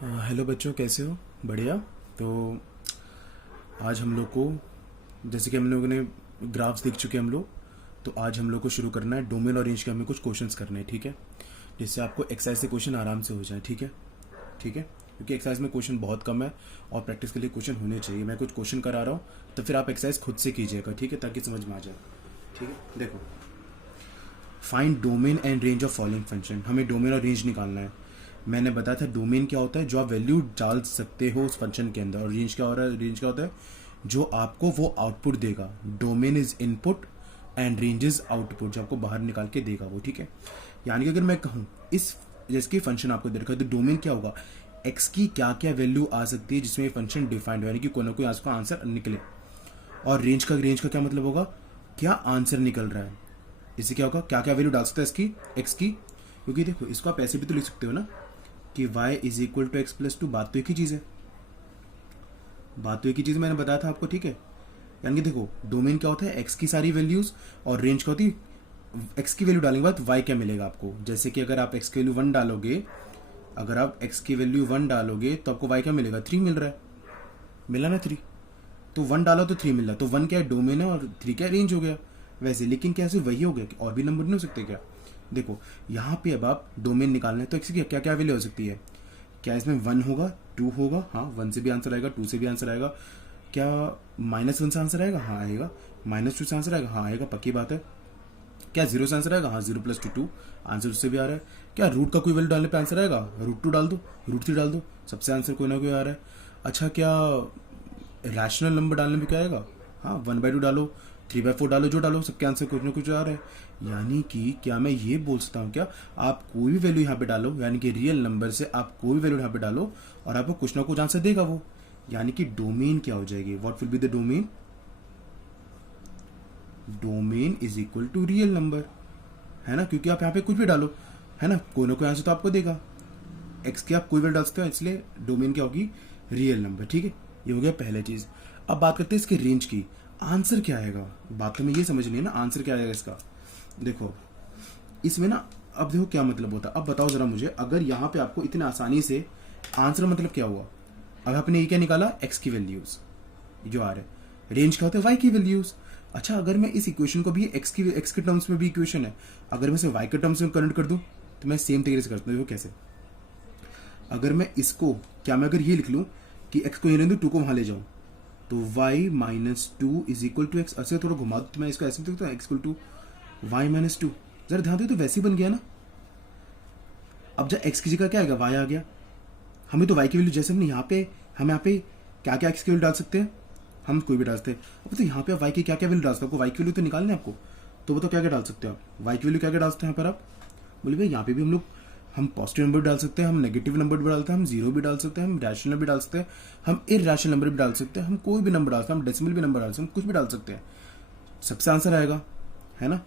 Hello बच्चों, कैसे हो? बढ़िया। तो आज हम लोग को, जैसे कि हम लोगों ने ग्राफ्स देख चुके हैं हम लोग, तो आज हम लोग को शुरू करना है डोमेन और रेंज के। हमें कुछ क्वेश्चंस करने हैं, ठीक है? जिससे आपको एक्सरसाइज से क्वेश्चन आराम से हो जाए, ठीक है? ठीक है, क्योंकि एक्सरसाइज में क्वेश्चन बहुत कम है और प्रैक्टिस के लिए क्वेश्चन होने चाहिए। मैं कुछ क्वेश्चन करा रहा हूँ, तो फिर आप एक्सरसाइज खुद से कीजिएगा, ठीक है? ताकि समझ में आ जाए, ठीक है? देखो, find domain and range of following function. हमें डोमेन और रेंज निकालना है। मैंने बताया था डोमेन क्या होता है, जो आप वैल्यू डाल सकते हो उस फंक्शन के अंदर, और रेंज क्या हो रहा है, रेंज क्या होता है, जो आपको वो आउटपुट देगा। Domain is input and range is output, जो आपको बाहर निकाल के देगा वो, ठीक है? यानी कि अगर मैं कहूँ इस, जैसे कि फंक्शन आपको दे रखा है, तो डोमेन क्या होगा, एक्स की क्या क्या वैल्यू आ सकती है जिसमें ये फंक्शन डिफाइंड हो, यानी कि कोई ना कोई उसका आंसर निकले। और रेंज का क्या मतलब होगा, क्या आंसर निकल रहा है। इससे क्या होगा, क्या क्या वैल्यू डाल सकता है इसकी, एक्स की। क्योंकि देखो, इसको आप ऐसे भी तो लिख सकते हो ना कि y is equal to x plus two. बात तो एक ही चीज़ है, बात तो एक ही चीज़ मैंने बताया था आपको, ठीक है? यानी कि देखो, डोमेन क्या होता है, एक्स की सारी वैल्यूज, और रेंज क्या होती है, एक्स की वैल्यू डालने के बाद y क्या मिलेगा आपको। जैसे कि अगर आप एक्स की वैल्यू 1 डालोगे, अगर आप x की वैल्यू 1 डालोगे तो आपको y क्या मिलेगा, 3 मिल रहा है। मिला ना 3? तो 1 डाला तो 3 मिल रहा है। तो 1 क्या है, डोमेन है, और 3 क्या, रेंज हो गया। वैसे लेकिन क्या सिर्फ वही हो गया कि और भी नंबर नहीं हो सकते क्या? देखो, यहाँ पे अब आप डोमेन निकालना है, तो एक्स की क्या क्या वैल्यू हो सकती है। क्या इसमें 1 होगा, 2 होगा, हाँ 1 से भी आंसर आएगा, 2 से भी आंसर आएगा। क्या -1 से आंसर आएगा, हाँ आएगा। -2 से आंसर आएगा, हाँ आएगा, पक्की बात है। क्या 0 से आंसर आएगा, हाँ 0 + 2 2, आंसर उससे भी आ रहा है। क्या रूट का कोई वैल्यू डालने पे आंसर आएगा, √2 डाल दो, √3 डाल दो, सबसे आंसर कोई ना कोई आ रहा है। अच्छा, क्या रैशनल नंबर डालने में क्या आएगा, हाँ 1/2 डालो, 3/4 डालो, जो डालो सबके आंसर कुछ ना कुछ आ रहा है। यानी कि क्या मैं ये बोल सकता हूँ, क्या आप कोई भी वैल्यू यहाँ पे डालो, यानी कि रियल नंबर से आप कोई भी वैल्यू यहाँ पे डालो और आपको कुछ ना कुछ आंसर देगा वो। यानी कि डोमेन क्या हो जाएगी, what will be the domain, domain is equal to real number, है ना? क्योंकि आप यहाँ पे कुछ भी डालो, है ना, कोई ना कोई आंसर तो आपको देगा। एक्स की आप कोई वैल्यू डाल सकते हो, इसलिए डोमेन क्या होगी, रियल नंबर, ठीक है? ये हो गया पहले चीज। अब बात करते हैं इसके रेंज की। आंसर क्या आएगा, बात तो हमें ये समझनी है ना, आंसर क्या आएगा इसका। देखो, इसमें ना, अब देखो क्या मतलब होता है। अब बताओ जरा मुझे, अगर यहाँ पे आपको इतने आसानी से आंसर, मतलब क्या हुआ, अब आपने ये क्या निकाला, एक्स की वैल्यूज जो आ रहे हैं। रेंज क्या होता है, वाई की वैल्यूज। अच्छा, अगर मैं इस इक्वेशन को भी एक्स के टर्म्स में भी इक्वेशन है, अगर मैं इसे वाई के टर्म्स में कन्वर्ट कर दूं, तो मैं सेम तरीके से करता हूँ। कैसे, अगर मैं इसको, क्या मैं अगर ये लिख लूँ कि x को ये रहने दो, 2 को वहां ले जाऊं, तो y - 2 is equal to x. ऐसे थोड़ा घुमा दो तो मैं इसको ऐसे लिखता हूँ, x इक्वल टू y - 2। जरा ध्यान दो, तो वैसे ही बन गया ना। अब जब x की जगह क्या आएगा, y आ गया। हमें तो y की वैल्यू, जैसे हमने यहाँ पे, हम यहाँ पे क्या क्या x की वैल्यू डाल सकते हैं, हम कोई भी डाल सकते हैं। अब तो यहाँ पे आप y की क्या क्या वैल्यू डाल सकते हो, आपको y की वैल्यू तो निकालना है आपको। तो बताओ क्या क्या डाल सकते हो आप, y की वैल्यू क्या क्या डाल सकते हैं यहाँ पर आप। बोले भाई, यहाँ पे भी हम लोग, हम पॉजिटिव नंबर भी डाल सकते हैं, हम नेगेटिव नंबर भी डालते हैं, हम जीरो भी डाल सकते हैं, हम रैशनल भी डाल सकते हैं, हम इरैशनल नंबर भी डाल सकते हैं, हम कोई भी नंबर डाल सकते हैं, हम डेसिमल भी नंबर डाल सकते हैं, हम कुछ भी डाल सकते हैं, सबसे आंसर आएगा, है ना?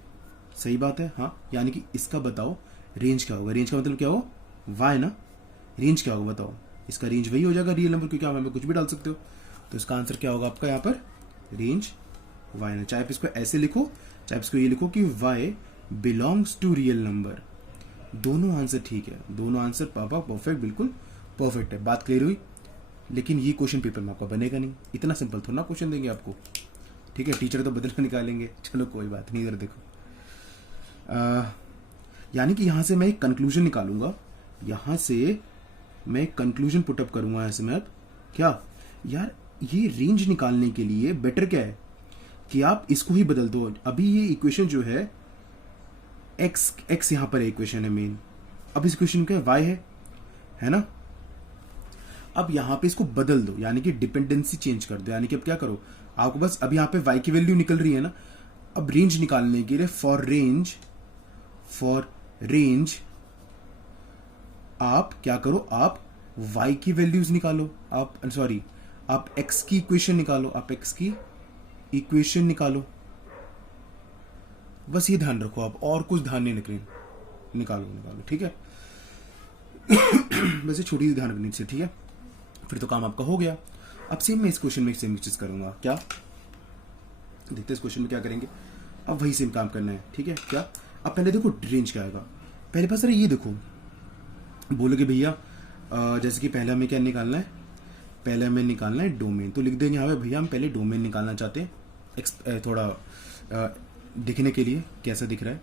सही बात है, हाँ। यानी कि इसका बताओ रेंज क्या होगा, रेंज का मतलब क्या हो, वाई ना। रेंज क्या होगा बताओ, इसका रेंज वही हो जाएगा रियल नंबर, क्योंकि आप हमें कुछ भी डाल सकते हो। तो इसका आंसर क्या होगा आपका यहाँ पर, रेंज वाई ना। चाहे आप इसको ऐसे लिखो, चाहे इसको ये लिखो कि y belongs to real number. दोनों आंसर ठीक है, दोनों आंसर पापा परफेक्ट, बिल्कुल परफेक्ट है। बात क्लियर हुई? लेकिन ये क्वेश्चन पेपर में आपका बनेगा नहीं, इतना सिंपल थोड़ा ना क्वेश्चन देंगे आपको, ठीक है? टीचर तो बदला निकालेंगे, चलो कोई बात नहीं। इधर देखो, यानी कि यहां से मैं एक कंक्लूजन निकालूंगा, यहां से मैं एक कंक्लूजन पुटअप करूंगा। यहां से मैं अब क्या, यार ये रेंज निकालने के लिए बेटर क्या है कि आप इसको ही बदल दो। अभी ये इक्वेशन जो है, एक्स यहां पर इक्वेशन है मेन, अब इस इक्वेशन का वाई है ना? अब यहां पे इसको बदल दो, यानी कि डिपेंडेंसी चेंज कर दो। यानी कि अब क्या करो, आपको बस अब यहां पे वाई की वैल्यू निकल रही है ना, अब रेंज निकालने के लिए फॉर रेंज आप क्या करो, आप y की वैल्यूज निकालो, आप सॉरी, आप x की इक्वेशन निकालो, आप x की इक्वेशन निकालो। बस ये ध्यान रखो आप, और कुछ ध्यान नहीं निकालो, ठीक है? वैसे छोटी सी ध्यान रखनी से, ठीक है? फिर तो काम आपका हो गया। अब सेम मैं इस क्वेश्चन में सेम चीज करूंगा। क्या देखते हैं इस क्वेश्चन में क्या करेंगे। अब वही सेम काम करना है, ठीक है? क्या, अब पहले देखो रेंज क्या आएगा। पहले पास अरे ये देखो, बोलोगे भैया जैसे कि पहले हमें क्या निकालना है, पहले हमें निकालना है डोमेन। तो लिख देंगे यहाँ पे भैया हम पहले डोमेन निकालना चाहते हैं, थोड़ा दिखने के लिए कैसा दिख रहा है,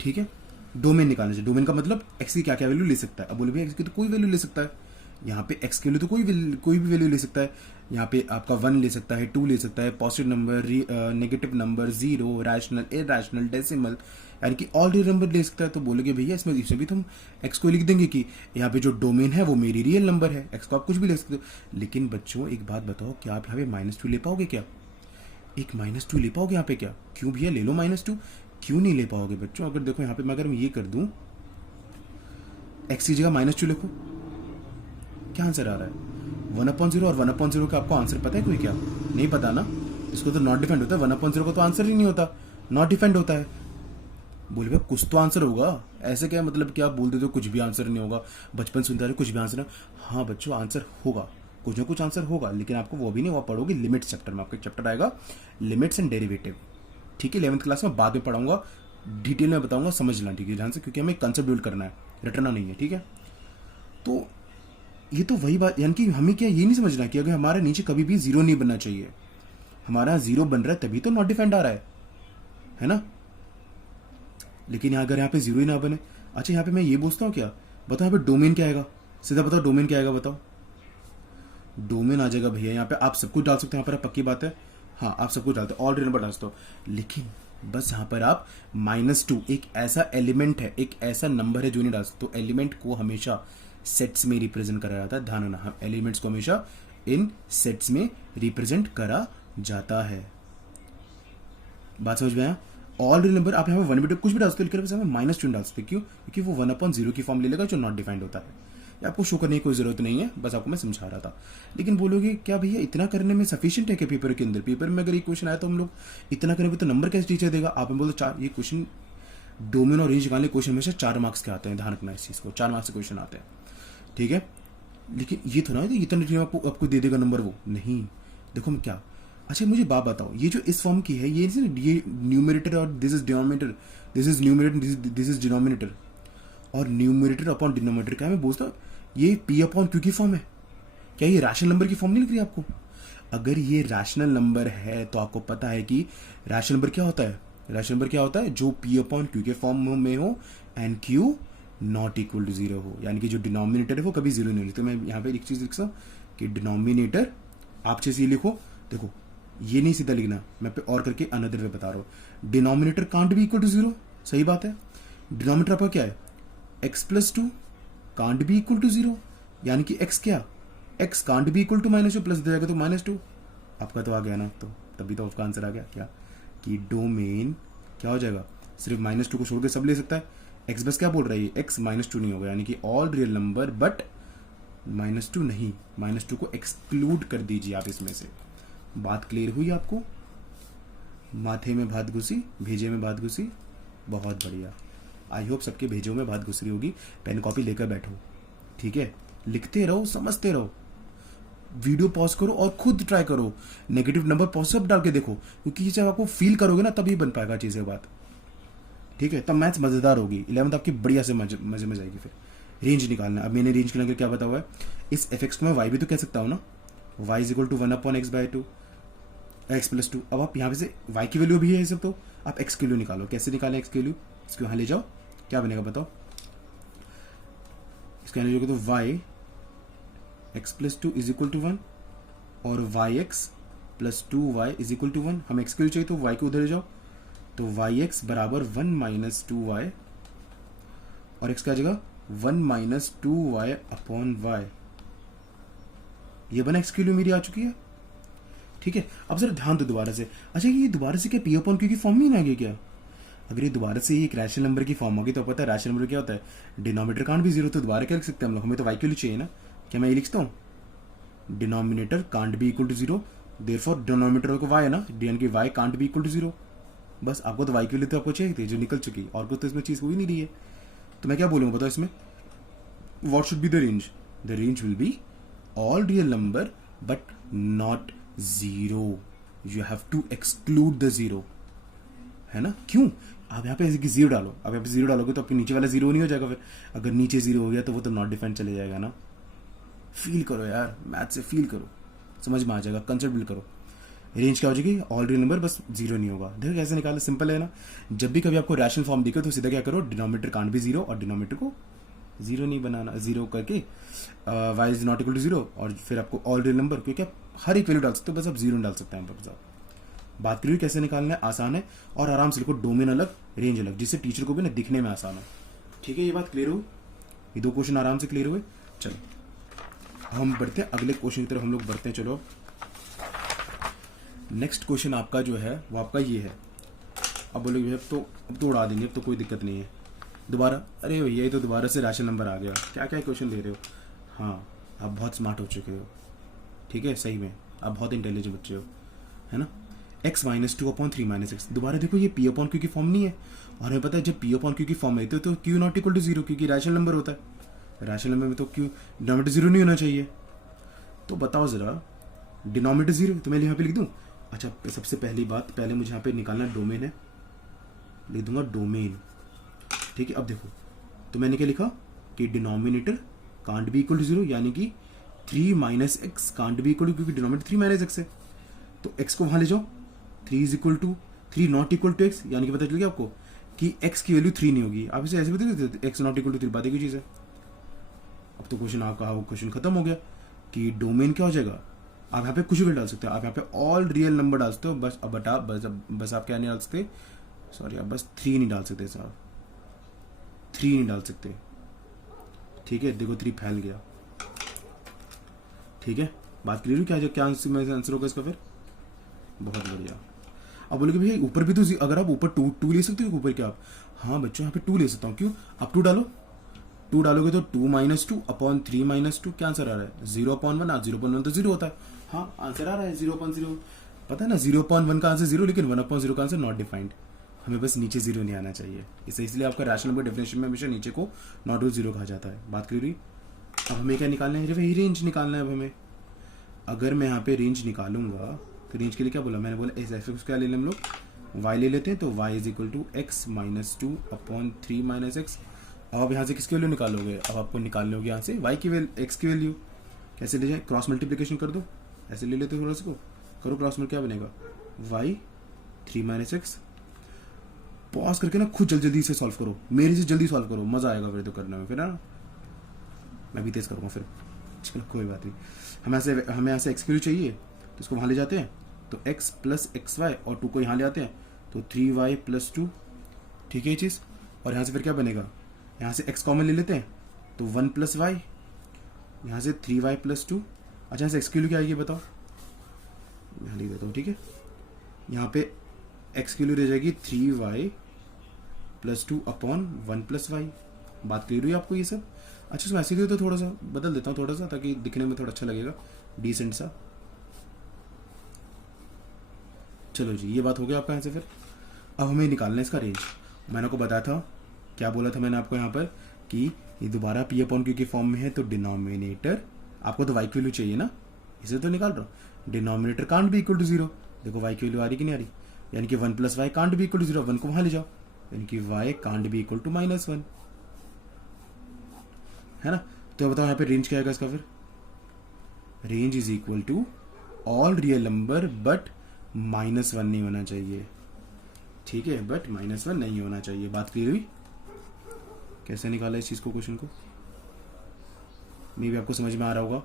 ठीक है। डोमेन निकालना चाहिए। डोमेन का मतलब एक्स की क्या क्या वैल्यू ले सकता है। अब बोले भैया एक्स की तो कोई वैल्यू ले सकता है, यहाँ पे एक्स के लिए तो कोई भी वैल्यू ले सकता है। यहाँ पे आपका 1 ले सकता है, 2 ले सकता है, positive number, negative number, 0, rational, irrational, decimal, यानी कि ऑल रियल नंबर ले सकता है। तो बोलोगे भैया इसमें भी तो हम एक्स को लिख देंगे कि यहाँ पे जो डोमेन है वो मेरी रियल नंबर है, एक्स को आप कुछ भी ले सकते हो। लेकिन बच्चों एक बात बताओ, क्या आप यहाँ पे -2 ले पाओगे क्या? एक -2 ले पाओगे यहाँ पे क्या? क्यों भैया ले लो -2, क्यों नहीं ले पाओगे बच्चों? अगर देखो यहाँ पे मैं अगर मैं ये कर दूं, एक्स की जगह -2 लिखो, क्या आंसर आ रहा है? 1/0। और 1/0 का आपको आंसर पता है कोई? क्या नहीं पता ना? इसको तो नॉट डिफाइंड होता है। 1/0 का तो आंसर ही नहीं होता, नॉट डिफाइंड होता है। बोले भाई कुछ तो आंसर होगा, ऐसे क्या मतलब क्या आप बोल देते हो कुछ भी आंसर नहीं होगा, बचपन सुनते रहे कुछ भी आंसर है। हाँ बच्चों आंसर होगा, कुछ ना कुछ आंसर होगा, लेकिन आपको वो भी नहीं, वो पढ़ोगे लिमिट्स चैप्टर में। आपका एक चैप्टर आएगा लिमिट्स एंड डेरिवेटिव, ठीक है, 11th क्लास में, बाद में पढ़ाऊंगा, डिटेल में बताऊंगा, समझना ठीक है ध्यान से, क्योंकि हमें कंसेप्ट बिल्ड करना है, रटना नहीं है, ठीक है। तो ये तो वही बात, यानी कि हमें क्या ये नहीं समझना कि अगर हमारे नीचे कभी भी 0 नहीं बनना चाहिए, हमारा 0 बन रहा है तभी तो नॉट डिफाइंड आ रहा है ना। लेकिन अगर यहाँ पे 0 ही ना बने, अच्छा यहाँ पे मैं ये पूछता हूँ क्या, बताओ यहाँ पे डोमेन क्या आएगा, सीधा बताओ डोमेन क्या आएगा, बताओ। डोमेन आ जाएगा भैया, यहाँ पे आप सब कुछ डाल सकते हैं, यहाँ पर पक्की बात है, हाँ आप सब कुछ डालते हो, ऑल रियल नंबर डाल सकते हो। लेकिन बस यहाँ पर आप -2 एक ऐसा एलिमेंट है, एक ऐसा नंबर है जो नहीं डाल सकते। तो एलिमेंट को हमेशा सेट्स में रिप्रेजेंट करा जाता है, ध्यान रखना, एलिमेंट्स को हमेशा इन सेट्स में रिप्रेजेंट करा जाता है। बात समझ में आया? ऑल रियल नंबर आप यहाँ पे 1/2 कुछ भी डाल सकते हो, लेकिन बस हमें -2 डाल सकते, क्यों? क्योंकि वो 1/0 की फॉर्म ले लेगा जो नॉट डिफाइंड होता है। ये आपको शो करने की कोई जरूरत नहीं है, बस आपको मैं समझा रहा था। लेकिन बोलोगे क्या भैया इतना करने में सफिशिएंट है क्या पेपर के अंदर? पेपर में अगर ये क्वेश्चन आया तो हम लोग इतना करेंगे तो नंबर कैसे टीचर देगा? आप बोलो 4, ये क्वेश्चन डोमेन और रेंज निकालने क्वेश्चन हमेशा 4 मार्क्स के आते हैं, ध्यान रखना इस चीज को, 4 मार्क्स के क्वेश्चन आते हैं, ठीक है। लेकिन ये थोड़ा है इतना आपको दे देगा नंबर, वो नहीं। देखो मैं क्या, अच्छा मुझे बात बताओ, ये जो इस फॉर्म की है ये न्यूमरेटर और this is denominator, this is numerator, this is denominator, और न्यूमरेटर अपॉन डिनोमिनेटर क्या मैं बोलता हूँ, ये P/Q की फॉर्म है। क्या ये रैशनल नंबर की फॉर्म नहीं लग रही आपको? अगर ये रैशनल नंबर है तो आपको पता है कि रैशनल नंबर क्या होता है, रैशनल नंबर क्या होता है, जो P/Q के फॉर्म में हो and Q not equal to 0 हो, यानी कि जो डिनोमिनेटर है वो कभी 0 नहीं हो। तो मैं यहाँ पे एक चीज लिख सकता हूँ कि डिनोमिनेटर, आप चीज लिखो, देखो ये नहीं सीधा लिखना, मैं पे और करके अनदर वे बता रहा हूँ। Denominator can't be equal to 0, सही बात है। डिनोमिनेटर आपका क्या है, x+2 can't be equal to 0, यानी कि x क्या, x can't be equal to -2, plus दे जाएगा तो -2, आपका तो आ गया ना। तो तभी तो आपका आंसर आ गया क्या, कि डोमेन क्या हो जाएगा, सिर्फ -2 को छोड़ के सब ले सकता है। x बस क्या बोल रहा है, x -2 नहीं होगा, यानी कि ऑल रियल नंबर बट -2 नहीं, -2 को एक्सक्लूड कर दीजिए आप इसमें से। बात क्लियर हुई आपको? माथे में बात घुसी, भेजे में बात घुसी, बहुत बढ़िया। आई होप सबके भेजों में बात घुस रही होगी। पेन कॉपी लेकर बैठो, ठीक है, लिखते रहो, समझते रहो, वीडियो पॉज करो और खुद ट्राई करो, नेगेटिव नंबर पॉजिटिव डाल के देखो, क्योंकि जब आपको फील करोगे ना तभी बन पाएगा चीजें, बात ठीक है, तब मैथ्स मजेदार होगी। 11th आपकी बढ़िया से मजे में जाएगी। फिर रेंज निकालना, अब मैंने रेंज के लिए क्या बता हुआ है, इस fx को मैं y भी तो कह सकता हूँ ना, y is equal to 1/x/2, x+2। अब आप यहाँ पे से y की वैल्यू भी है सब, तो आप x की वैल्यू निकालो। कैसे निकालें x की वैल्यू, इसको यहाँ ले जाओ, क्या बनेगा बताओ, इसको यहाँ ले जाओगे तो y x+2 is equal to 1 और yx+2y इज इक्वल टू 1। हम x की वैल्यू चाहिए तो y को उधर ले जाओ, तो yx बराबर 1 - 2y, और x क्या आ जाएगा 1 - 2y अपॉन y। ये बना x की वैल्यू मेरी आ चुकी है, ठीक है। अब जरा ध्यान दो दोबारा से, अच्छा ये दोबारा से क्या P/Q की फॉर्म में ही ना आ गया क्या? अगर ये दोबारा से एक रैशनल नंबर की फॉर्म होगी तो पता है रैशनल नंबर क्या होता है, डिनोमिनेटर कांट बी 0, तो दोबारा क्या लिख सकते हैं हम लोग, हमें तो y की वैल्यू चाहिए ना। क्या मैं ये लिखता हूँ, denominator can't be equal to 0, therefore denominator को y है ना, यानी कि y can't be equal to 0। बस आपको तो y की वैल्यू तो आपको चाहिए थी जो निकल चुकी, और कुछ तो इसमें चीज हो ही नहीं रही है। तो मैं क्या बोलूंगा बताओ इसमें, what should be the range? The range will be all real number but not 0, you have to exclude the 0, है ना। क्यों? आप यहाँ पे जीरो डालो, अब यहाँ पे जीरो डालोगे तो आपके नीचे वाला जीरो नहीं हो जाएगा। फिर अगर नीचे जीरो हो गया तो वो तो नॉट डिफाइंड चले जाएगा ना। फील करो यार, मैथ से फील करो, समझ में आ जाएगा, कंसेप्ट बिल्ड करो। रेंज क्या हो जाएगी, ऑल रियल नंबर, बस जीरो नहीं होगा। देखो कैसे निकालना, सिंपल है ना। जब भी कभी आपको रैशनल फॉर्म दिखे तो सीधा क्या करो, डिनोमिनेटर कांट भी जीरो और डिनोमिनेटर को जीरो नहीं बनाना, जीरो करके y is not equal to zero, और फिर आपको ऑल रियल नंबर, क्योंकि आप हर एक वैल्यू डाल सकते हो, बस आप जीरो डाल सकते हैं। बस आप बात करिए कैसे निकालना है, आसान है, और आराम से लिखो, डोमेन अलग रेंज अलग, जिससे टीचर को भी ना दिखने में आसान है। ठीक है, ये बात क्लियर हुई, ये दो क्वेश्चन आराम से क्लियर हुए। चलो हम बढ़ते हैं अगले क्वेश्चन की तरफ, हम लोग बढ़ते हैं। चलो नेक्स्ट क्वेश्चन आपका जो है वो आपका ये है। अब बोलोगे भैया अब तो उड़ा देंगे, अब तो कोई दिक्कत नहीं है। दोबारा, अरे भैया ये तो दोबारा से रैशनल नंबर आ गया, क्या क्या क्वेश्चन दे रहे हो। हाँ, आप बहुत स्मार्ट हो चुके हो, ठीक है, सही में आप बहुत इंटेलिजेंट बच्चे हो, है ना। x minus two upon three minus x, दोबारा देखो ये p अपॉन क्यू की फॉर्म नहीं है, और हमें पता है जब p अपॉन क्यू की फॉर्म है तो q not equal to zero, क्योंकि रैशनल नंबर होता है। रैशनल नंबर में तो q डिनोमिनेटर जीरो नहीं होना चाहिए। तो बताओ जरा, डिनोमिनेटर जीरो तो मैं यहाँ पे लिख दूँ। अच्छा, सबसे पहली बात, पहले मुझे यहाँ पे निकालना डोमेन है, लिख दूंगा डोमेन। ठीक है, अब देखो तो मैंने क्या लिखा कि denominator can't be equal to zero, यानी कि 3 minus x can't be equal to, क्योंकि डिनोमिनेटर 3 माइनस एक्स है, तो x को वहां ले जाओ, 3 is equal to 3 not equal to x, यानी कि पता चल गया आपको कि x की वैल्यू 3 नहीं होगी। आप इसे ऐसे बताइए x नॉट इक्वल टू 3, बात की चीज़ है। अब तो क्वेश्चन आपका वो क्वेश्चन खत्म हो गया कि डोमेन क्या हो जाएगा। आप यहाँ पे कुछ भी डाल सकते हो, आप यहाँ पे ऑल रियल नंबर डाल सकते हो, बस अब बस आप क्या नहीं डाल सकते, सॉरी आप बस 3 नहीं डाल सकते साहब, 3 नहीं डाल सकते। ठीक है, देखो 3 फैल गया। ठीक है, बात क्लियर हुई, क्या आंसर होगा इसका फिर। बहुत बढ़िया। अब बोलोगे भैया ऊपर भी तो, अगर आप ऊपर टू ले सकते हो ऊपर क्या आप, हाँ बच्चों यहाँ पे 2 ले सकता हूँ, क्यों, आप 2 डालो, 2 डालोगे तो 2 minus two upon 3 minus two, क्या आंसर आ रहा है, 0/1। 0/1 तो 0 होता है, हाँ आंसर आ रहा है 0/0। पता है ना 0/1 का आंसर 0, लेकिन 1/0 का आंसर नॉट डिफाइंड। हमें बस नीचे 0 नहीं आना चाहिए, इसलिए आपका रैशनल नंबर डेफिनेशन में हमेशा नीचे को नॉट 0 कहा जाता है। बात क्लियर हुई। अब हमें क्या निकालना है, रेंज निकालना है अब हमें। अगर मैं यहाँ पे रेंज निकालूंगा तो रेंज के लिए क्या बोला मैंने, बोला एस एफ एक्स क्या ले लें हम लोग, y ले लेते हैं, तो y is equal to x minus two upon 3 minus x. अब यहाँ से किसकी वैल्यू निकालोगे, अब आपको निकालने होगी यहाँ से y की वैल्यू, x की वैल्यू। कैसे ले जाए, क्रॉस मल्टीप्लिकेशन कर दो, ऐसे ले लेते थोड़ा सा को करो क्रॉस में, क्या बनेगा y 3 माइनस एक्स। पॉज करके ना खुद जल्दी से सॉल्व करो, मेरे से जल्दी सॉल्व करो, मजा आएगा फिर तो करने में, फिर ना मैं भी तेज करूँगा फिर। चलो कोई बात नहीं, हमें यहाँ से एक्स की वैल्यू चाहिए, तो इसको वहाँ ले जाते हैं, तो x प्लस एक्स वाई, और 2 को यहाँ ले आते हैं, तो 3y प्लस 2। ठीक है ये चीज़, और यहाँ से फिर क्या बनेगा, यहाँ से x कॉमन ले लेते हैं, तो 1 प्लस वाई, यहाँ से 3y प्लस 2। अच्छा यहाँ से x की वैल्यू क्या आएगी बताओ, यहाँ लिख देता हूँ। ठीक है, यहाँ पे x की वैल्यू रह जाएगी 3y plus 2 upon 1 plus y. बात क्लियर हुई आपको ये सब। अच्छा इसमें ऐसे तो थोड़ा सा बदल देता हूँ थोड़ा सा, ताकि दिखने में थोड़ा अच्छा लगेगा, डिसेंट सा। चलो जी, ये बात हो गया आपका यहाँ से। फिर अब हमें निकालना है इसका रेंज। मैंने आपको बताया था, क्या बोला था मैंने आपको यहाँ पर, कि ये दोबारा p अपॉन क्यू के फॉर्म में है, तो डिनोमिनेटर, आपको तो y की वैल्यू चाहिए ना, इसे तो निकाल रहा हूँ। डिनोमिनेटर कांट भी इक्वल टू 0, देखो y की वैल्यू आ रही कि नहीं आ रही, यानी कि 1 प्लस वाई कांट भी इक्वल टू 0, 1 को वहाँ ले जाओ, यानी कि y कांट भी इक्वल टू -1, है ना। तो बताओ यहाँ पे रेंज क्या आएगा इसका फिर, range is equal to all real number but -1 नहीं होना चाहिए। ठीक है, बट -1 नहीं होना चाहिए। बात क्लियर हुई, कैसे निकाला इस चीज को, क्वेश्चन को, मे भी आपको समझ में आ रहा होगा।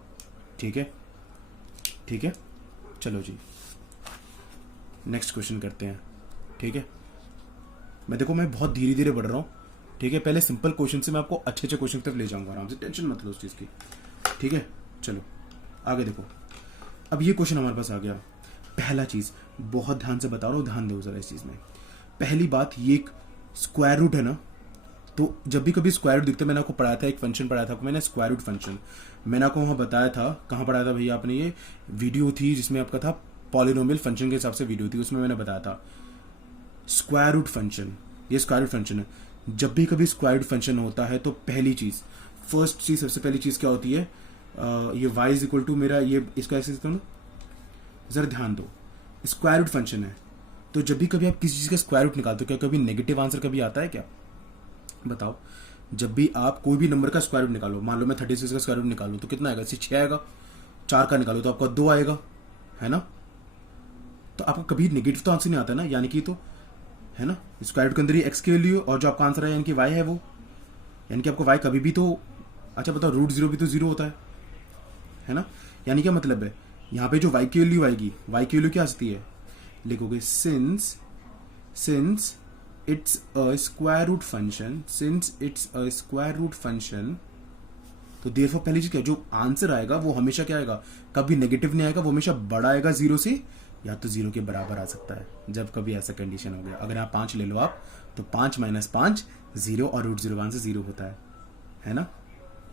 ठीक है, ठीक है, चलो जी नेक्स्ट क्वेश्चन करते हैं। ठीक है, मैं बहुत धीरे धीरे बढ़ रहा हूँ। ठीक है, पहले सिंपल क्वेश्चन से मैं आपको अच्छे अच्छे क्वेश्चन तक ले जाऊंगा, आराम से, टेंशन मत लो उस चीज की। ठीक है, चलो आगे देखो। अब ये क्वेश्चन हमारे पास आ गया। पहला चीज बहुत ध्यान से बता रहा हूँ, ध्यान दो जरा इस चीज में। पहली बात, ये एक स्क्वायर रूट है ना, तो जब भी कभी स्क्वायर रूट दिखता है, मैंने आपको पढ़ाया था, एक फंक्शन पढ़ाया था मैंने, स्क्वायर रूट फंक्शन। मैंने आपको वहाँ बताया था, कहाँ पढ़ाया था भैया आपने, ये वीडियो थी जिसमें आपका था पॉलिनोमियल फंक्शन के हिसाब से वीडियो थी, उसमें मैंने बताया था स्क्वायर रूट फंक्शन, ये स्क्वायर रूट फंक्शन है। जब भी कभी स्क्वायर रूट फंक्शन होता है तो पहली चीज, फर्स्ट चीज, सबसे पहली चीज क्या होती है, ये y इज इक्वल टू मेरा, ये इसको ऐसे लिखता हूँ ना, जरा ध्यान दो, स्क्वायर रूट फंक्शन है तो जब भी कभी आप किसी चीज़ का स्क्वायर रूट निकालते हो, क्या कभी नेगेटिव आंसर कभी आता है क्या? बताओ। जब भी आप कोई भी नंबर का स्क्वायर रूट निकालो, मान लो मैं 36 का स्क्वायर रूट निकालूं तो कितना आएगा? 6 आएगा। 4 का निकालो तो आपका 2 आएगा, है ना? तो आपको कभी नेगेटिव तो आंसर नहीं आता ना, यानी कि तो है ना, स्क्वायर रूट के अंदर ही एक्स की वैल्यू और जो आपका आंसर है यानी कि वाई है वो, यानी कि आपको वाई कभी भी तो, अच्छा बताओ, रूट जीरो भी तो जीरो होता है ना? यानी क्या मतलब है, यहाँ पे जो वाई की वैल्यू आएगी, वाई की वैल्यू क्या आ सकती है? लिखोगे since it's a square root function, since it's a square root function, तो देयरफॉर पहली चीज क्या, जो आंसर आएगा वो हमेशा क्या आएगा? कभी नेगेटिव नहीं आएगा, वो हमेशा बड़ा आएगा जीरो से, या तो जीरो के बराबर आ सकता है। जब कभी ऐसा कंडीशन हो गया, अगर यहाँ 5 ले लो आप, तो 5 - 5 0 और रूट 0 से 0 होता है ना?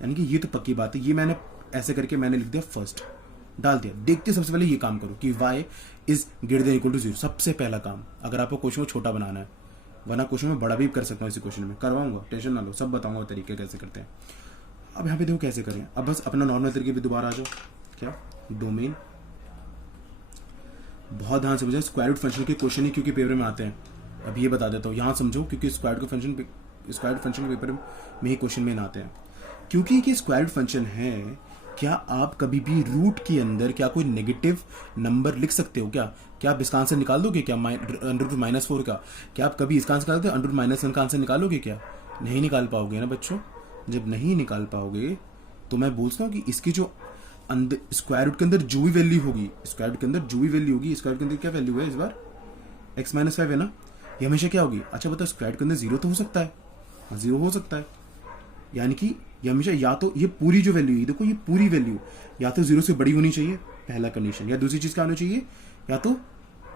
यानी कि ये तो पक्की बात है। ये मैंने ऐसे करके मैंने लिख दिया फर्स्ट, डाल दिया। देखते सबसे पहले ये काम करो कि y is greater than equal to 0, सबसे पहला काम। अगर आपको क्वेश्चन को छोटा बनाना है, वरना क्वेश्चन में बड़ा भी कर सकता हूँ, इसी क्वेश्चन में करवाऊंगा, टेंशन ना लो, सब बताऊंगा तरीके कैसे करते हैं। अब यहाँ पे देखो कैसे करें। अब बस अपना नॉर्मल तरीके पे दोबारा आ जाओ। क्या? डोमेन। बहुत ध्यान से समझो, स्क्वायर रूट फंक्शन के क्वेश्चन ही क्योंकि पेपर में आते हैं। अब ये बता देता हूँ, यहाँ समझो, क्योंकि स्क्वायर रूट फंक्शन के पेपर में ही क्वेश्चन में आते हैं। क्योंकि ये स्क्वायर रूट फंक्शन है, क्या आप कभी भी रूट के अंदर क्या कोई नेगेटिव नंबर लिख सकते हो क्या? क्या आप इसका आंसर निकाल दोगे क्या? √-4 का क्या आप कभी इसका आंसर निकाल दोगे? √-1 का आंसर निकालोगे क्या? नहीं निकाल पाओगे ना बच्चों। जब नहीं निकाल पाओगे तो मैं बोलता हूँ कि इसकी जो अंदर स्क्वायर रूट के अंदर जो भी वैल्यू होगी, स्क्वायर रूट के अंदर जो भी वैल्यू होगी, स्क्वायर रूट के अंदर क्या वैल्यू है इस बार? x-5 है ना? ये हमेशा क्या होगी? अच्छा बताओ, स्क्वायर रूट के अंदर 0 तो हो सकता है। हाँ, 0 हो सकता है, यानी कि ये हमेशा या तो ये पूरी जो वैल्यू है, देखो ये पूरी वैल्यू या तो 0 से बड़ी होनी चाहिए, पहला कंडीशन, या दूसरी चीज क्या होनी चाहिए, या तो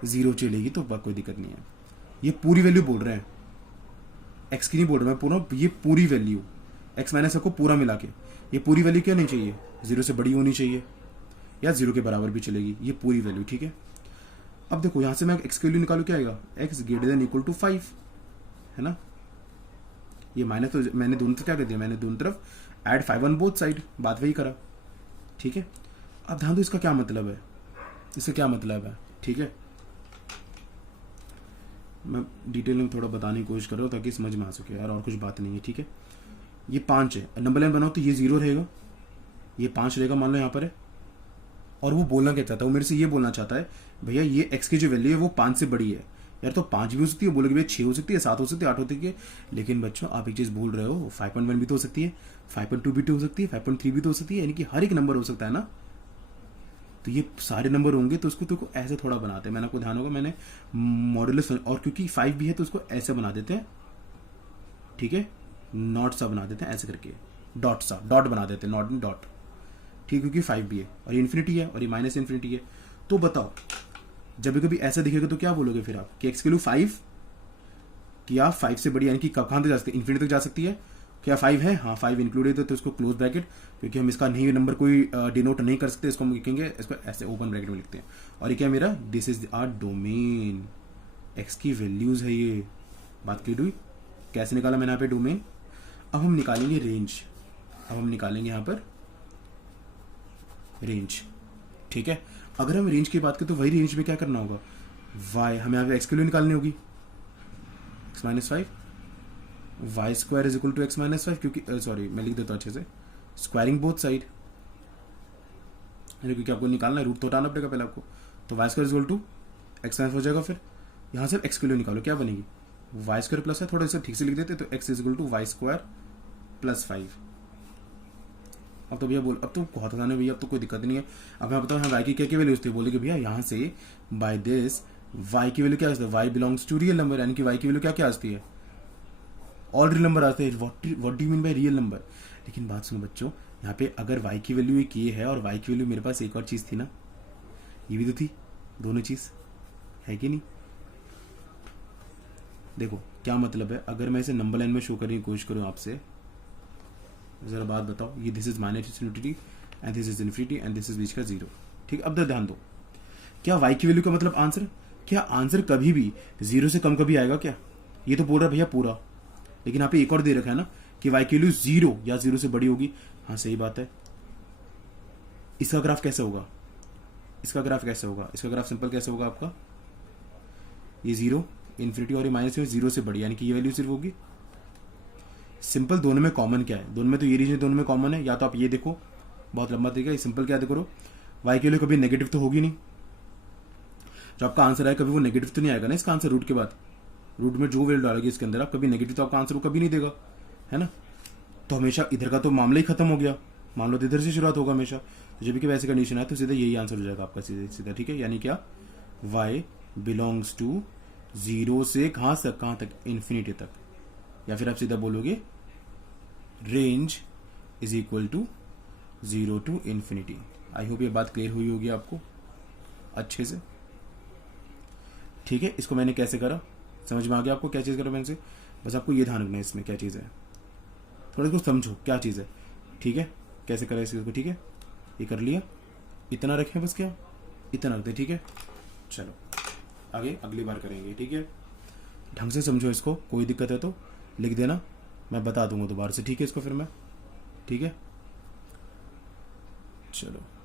0 चलेगी तो कोई दिक्कत नहीं है। ये पूरी वैल्यू बोल रहे हैं, एक्स की नहीं बोल रहा मैं, पूरा ये पूरी वैल्यू x-1 को पूरा मिला के, ये पूरी वैल्यू क्या नहीं चाहिए? 0 से बड़ी होनी चाहिए, या 0 के बराबर भी चलेगी, ये पूरी वैल्यू, ठीक है? अब देखो यहां से मैं x की वैल्यू निकालू, क्या आएगा? x greater than equal to 5, है ना? ये माइनस तो मैंने दोनों तरफ क्या कर दिया, मैंने दोनों तरफ ऐड 5 ऑन बोथ साइड, बात वही करा, ठीक है? अब ध्यान दो इसका क्या मतलब है, इसका क्या मतलब है, ठीक है? मैं डिटेल में थोड़ा बताने की कोशिश कर रहा हूँ ताकि समझ में आ सके यार, और कुछ बात नहीं है, ठीक है? ये 5 है, नंबर लाइन बनाओ तो ये 0 रहेगा, ये 5 रहेगा, मान लो यहाँ पर है। और वो बोलना क्या चाहता है, वो मेरे से ये बोलना चाहता है, भैया ये x की जो वैल्यू है वो 5 से बड़ी है। यार तो 5 भी हो सकती है, बोलोगे भैया 6 हो सकती है, 7 हो सकती है, 8 हो सकती है, लेकिन बच्चों आप एक चीज़ भूल रहे हो, 5.1 भी तो हो सकती है, 5.2 भी तो हो सकती है, 5.3 भी तो हो सकती है, यानी कि हर एक नंबर हो सकता है ना। तो ये सारे नंबर होंगे तो उसको तो ऐसे थोड़ा बनाते हैं, मैंने आपको ध्यान होगा मैंने मॉड्यूलस, और क्योंकि 5 भी है तो उसको ऐसे बना देते हैं, ठीक है? नॉट सा बना देते हैं ऐसे करके, डॉट सा, डॉट बना देते हैं, नॉट डॉट, ठीक, क्योंकि 5 भी है और ये इन्फिनिटी है और ये माइनस इन्फिनिटी है। तो बताओ जब कभी ऐसा दिखेगा तो क्या बोलोगे फिर आप कि एक्स की वैल्यू 5, क्या 5 से बड़ी, यानी कि कहाँ तक जा सकती है? इन्फिनिटी तक जा सकती है। क्या 5 है? हाँ 5 इंक्लूडेड है, तो इसको क्लोज ब्रैकेट, क्योंकि हम इसका नहीं नंबर कोई डिनोट नहीं कर सकते, इसको हम लिखेंगे, इसको ऐसे ओपन ब्रैकेट में लिखते हैं। और ये क्या मेरा, this is our domain, x की वैल्यूज है ये, बात क्लियर हुई? कैसे निकाला मैंने यहाँ पे डोमेन? अब हम निकालेंगे रेंज, अब हम निकालेंगे यहाँ पर रेंज, ठीक है? अगर हम रेंज की बात करें तो वही रेंज में क्या करना होगा, y हमें यहाँ पे एक्स की वैल्यू निकालनी होगी, x-5, y square is equal to x-5, क्योंकि सॉरी मैं लिख देता हूँ अच्छे से, स्क्वायरिंग बोथ साइड, क्योंकि आपको निकालना है, रूट तो हटाना पड़ेगा पहले आपको, तो y square is equal to x-5 हो जाएगा। फिर यहाँ से एक्स की वैल्यू निकालो, क्या बनेगी, वाई स्क्वायर प्लस है, थोड़ा सा ठीक से लिख देते तो x is equal to y square plus 5। अब तो भैया बोल, अब तो बहुत आसान है भैया, अब तो कोई दिक्कत नहीं है। अब मैं बताऊँ y की क्या वैल्यू होती है, बोले कि भैया यहाँ से बाय दिस y की वैल्यू क्या आती है, y belongs to real number, यानी कि y की वैल्यू क्या क्या आती है, ऑल रियल नंबर आते हैं। What do you mean by real number? लेकिन बात सुनो बच्चों, यहाँ पे अगर y की वैल्यू एक ये है और y की वैल्यू मेरे पास एक और चीज़ थी ना, ये भी तो थी, दोनों चीज़ है कि नहीं? देखो क्या मतलब है, अगर मैं इसे नंबर लाइन में शो करने की कोशिश करूँ आपसे, जरा बात बताओ, ये this is minus infinity and this is infinity and this is बीच का 0, ठीक? अब ध्यान दो, क्या y की वैल्यू का मतलब आंसर, क्या आंसर कभी भी 0 से कम कभी आएगा क्या? ये तो बोल रहा है भैया पूरा, लेकिन यहाँ पे एक और दे रखा है ना कि y की वैल्यू 0 या 0 से बड़ी होगी। हाँ सही बात है। इसका ग्राफ कैसे होगा, इसका ग्राफ कैसे होगा, इसका ग्राफ सिंपल कैसे होगा आपका, ये जीरो इन्फिनिटी और ये माइनस में जीरो से बड़ी, यानी कि ये वैल्यू सिर्फ होगी। सिंपल दोनों में कॉमन क्या है, दोनों में तो ये रीजन दोनों में कॉमन है। या तो आप ये देखो, बहुत लंबा तरीका है, सिंपल क्या देखो, वाई के लिए कभी नेगेटिव तो होगी नहीं, जो आपका आंसर आए कभी वो नेगेटिव तो नहीं आएगा ना इसका आंसर रूट के बाद। रूट में जो वैल्यू डालोगे इसके अंदर आप, कभी नेगेटिव तो आपका आंसर वो कभी नहीं देगा, है ना। तो हमेशा इधर का तो मामला ही खत्म हो गया, मान लो तो इधर से शुरुआत होगा हमेशा। तो जब भी वैसे कंडीशन है तो सीधा यही आंसर हो जाएगा आपका, सीधा सीधा, ठीक है। यानी क्या, y बिलोंग्स टू जीरो से कहाँ तक, इन्फिनिटी तक। या फिर आप सीधा बोलोगे range is equal to zero to infinity. I hope ये बात क्लियर हुई होगी आपको अच्छे से, ठीक है। इसको मैंने कैसे करा, समझ में आ गया आपको क्या चीज़ करा मैंने से। बस आपको ये ध्यान रखना है इसमें क्या चीज़ है, थोड़ा इसको समझो क्या चीज़ है, ठीक है। कैसे करा इस चीज़ को, ठीक है। ये कर लिया, इतना रखें बस, क्या इतना रखते, ठीक है। चलो आगे अगली बार करेंगे, ठीक है। ढंग से समझो इसको, कोई दिक्कत है तो लिख देना, मैं बता दूंगा दोबारा से, ठीक है इसको फिर मैं, ठीक है। चलो।